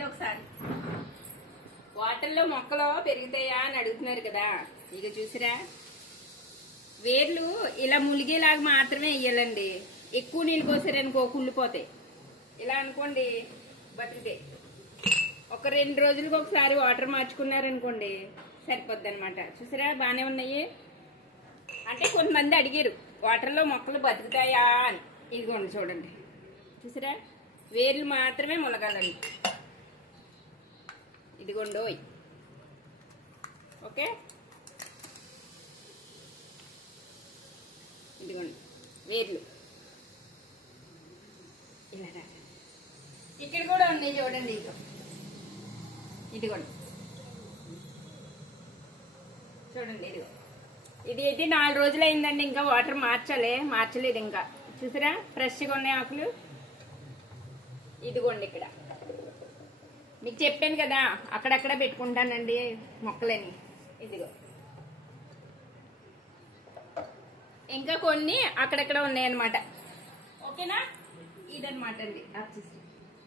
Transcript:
చూడండి ఒకసారి. వాటర్లో మొక్కలు పెరుగుతాయా అని అడుగుతున్నారు కదా, ఇక చూసిరా వేర్లు ఇలా ములిగేలాగా మాత్రమే వేయాలండి. ఎక్కువ నీళ్ళు పోసారనుకో కుళ్ళిపోతాయి. ఇలా అనుకోండి బతుకుతాయి. ఒక 2 రోజులకు ఒకసారి వాటర్ మార్చుకున్నారనుకోండి సరిపోద్ది అనమాట. చూసారా బాగానే ఉన్నాయి. అంటే కొంతమంది అడిగారు వాటర్లో మొక్కలు బతుకుతాయా అని. ఇదిగోండి చూడండి, చూసారా వేర్లు మాత్రమే ములగాలండి. ఇదిగోండి ఓకే, ఇదిగోండి వేర్లు ఇలా రాకండి. ఇక్కడ కూడా ఉన్నాయి చూడండి. ఇదిగోండి చూడండి. ఇది అయితే 4 రోజులు అయిందండి. ఇంకా వాటర్ మార్చలేదు ఇంకా. చూసారా ఫ్రెష్గా ఉన్నాయి ఆకులు. ఇదిగోండి ఇక్కడ మీకు చెప్పాను కదా అక్కడక్కడ పెట్టుకుంటానండి మొక్కలని. ఇదిగో ఇంకా కొన్ని అక్కడక్కడ ఉన్నాయన్నమాట. ఓకేనా, ఇదన్నమాట అండి.